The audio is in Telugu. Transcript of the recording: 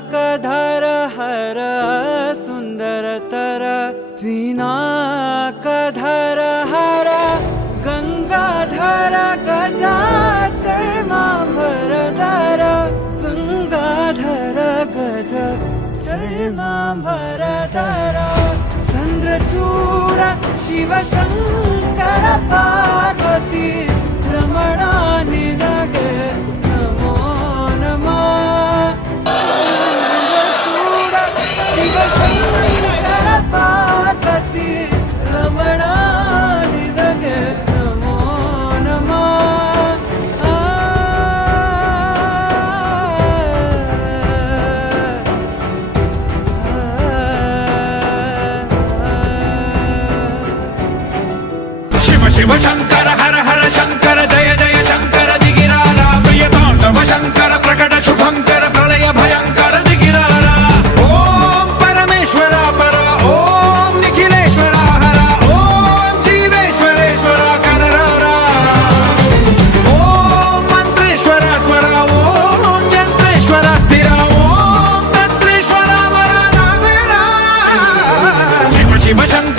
कधर हर सुन्दर तरनाधर कधर हर गङ्गाधर गजा चर्मा भर धर गङ्गा धर शर्मा भर दरा चन्द्रचूड शिव శివ శంకర హర హర శంకర జయ జయ శంకర దిగిరారా ప్రియ తాండవ శంకర ప్రకట శుభంకర ప్రళయ భయంకర దిగిరారా ఓం పరమేశ్వర పర ఓం నిఖిలేశ్వర హర ఓం జీవేశ్వరేశ్వర కనరారా ఓం మంత్రేశ్వర స్వర ఓం యంత్రేశ్వర స్థిర ఓం తంత్రేశ్వర శివ శివ శంకర